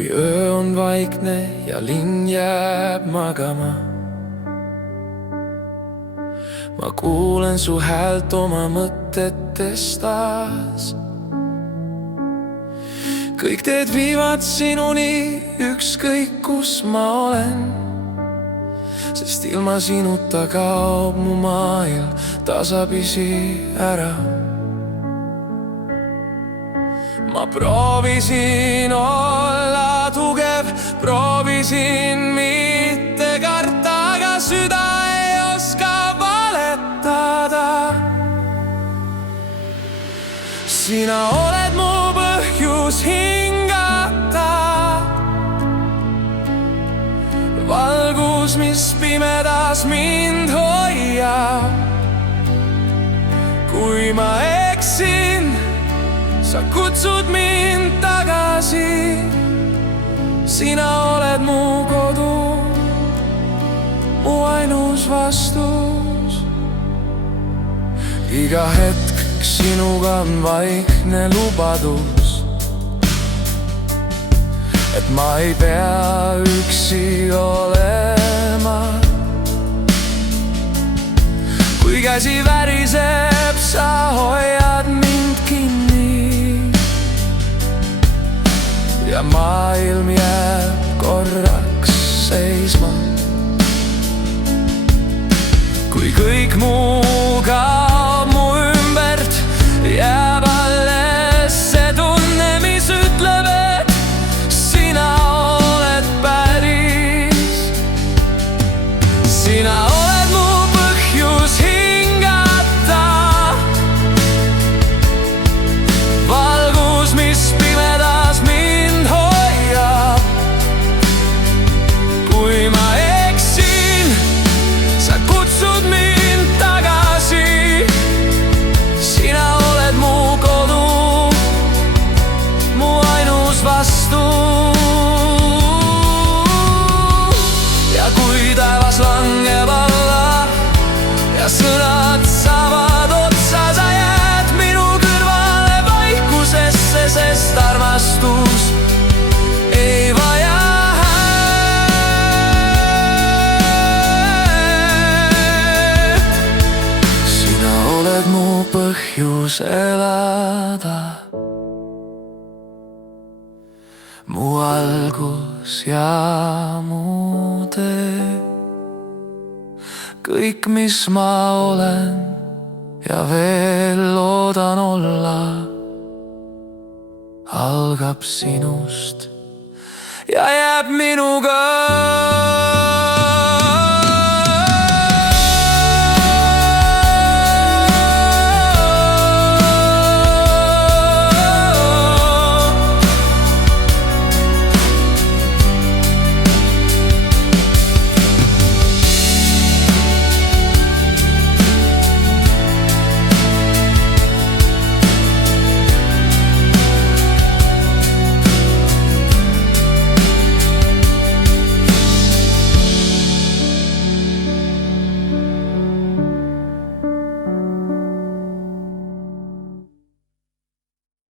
kui öö on vaikne ja linn jääb magama. Ma kuulen su häält oma mõtetes taas. Kõik teed viivad sinuni, ükskõik kus ma olen, sest ilma sinuta kaob mu maailm tasapisi ära. Ma proovisin olla tugev, proovisin mitte karta, aga süda ei oska valetada. Sina oled mu põhjus hingata, valgus, mis pimedas mind hoiab. Kui ma eksin, sa kutsud mind tagasi. Sina oled mu kodu, mu ainus vastus. Iga hetk sinuga on vaikne lubadus, et ma ei pea üksi olema. Kui käsi väriseb, sa hoiad mind kinni ja maailm jääb korraks seisma. Kui kõik muu kaob mu ümbert, jääb alles see tunne, mis ütleb, et sina oled päris. Sina oled mu põhjus hingata, valgus, mis pimedas mind hoiab. Kui ma eksin, sa kutsud mind tagasi. Sina oled mu kodu, mu ainus vastus. Ja kui taevas langeb alla ja sõnad saavad otsa, sa jääd minu kõrvale vaikusesse, sest armastus ei vaja mu põhjus elada, mu algus ja mu tee. Kõik, mis ma olen ja veel loodan olla, algab sinust ja jääb minuga.